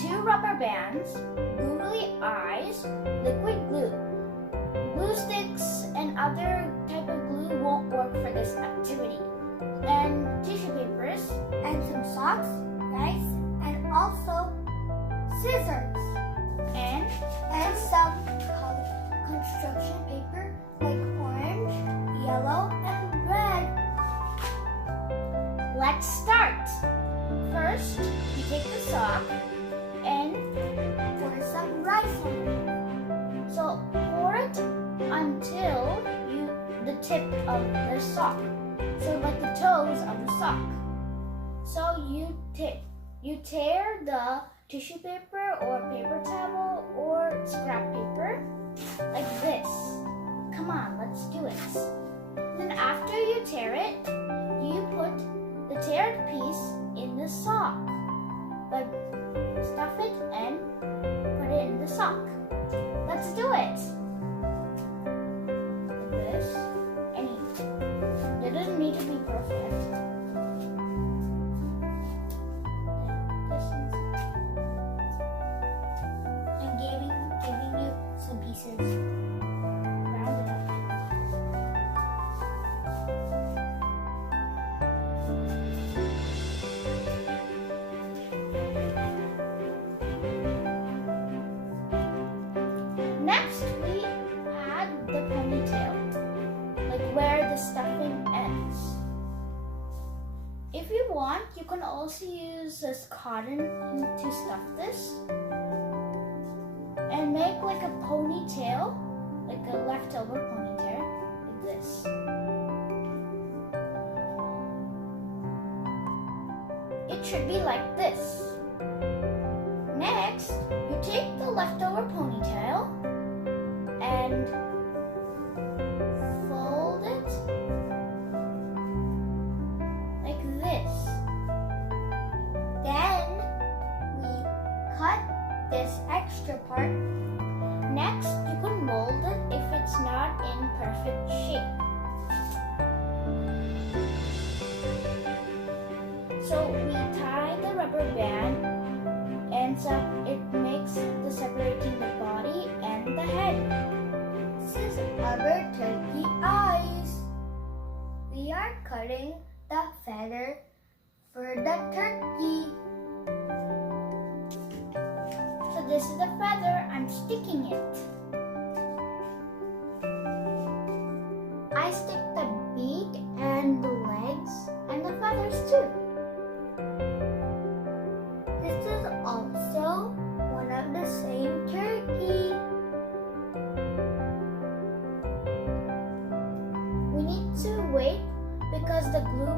2 rubber bands, googly eyes, liquid glue. Glue sticks and other type of glue won't work for this activity. And tissue papers, and some socks, rice, and also scissors. And some colored construction paper like orange, yellow, and red. let's start. First, you take the sock and Pour some rice on it. so pour it until the tip of the sock. So like the toes of the sock. So you tear the tissue paper or paper towel or scrap paper like this. Come on, let's do it. Then after you tear it, you put the teared piece in the sock. But stuff it and put it in the sock. Let's do it. Like this. It doesn't need to be perfect. I'm giving you some pieces. Round it up. Next, we add the ponytail, like where the stuffing ends. If you want, you can also use this cotton to stuff this and make like a ponytail, like a leftover ponytail, like this. It should be like this. Next, you take the leftover ponytail and fold it like this. Then we cut this extra part. Next, you can mold it if it's not in perfect shape. So we tie the rubber band and so it makes the separating the body and the head. This is our turkey eyes. We are cutting the feather for the turkey. So this is the feather, I'm sticking it. I stick the beak and the legs and the feathers too. This is also one of the same turkey. We need to wait because the glue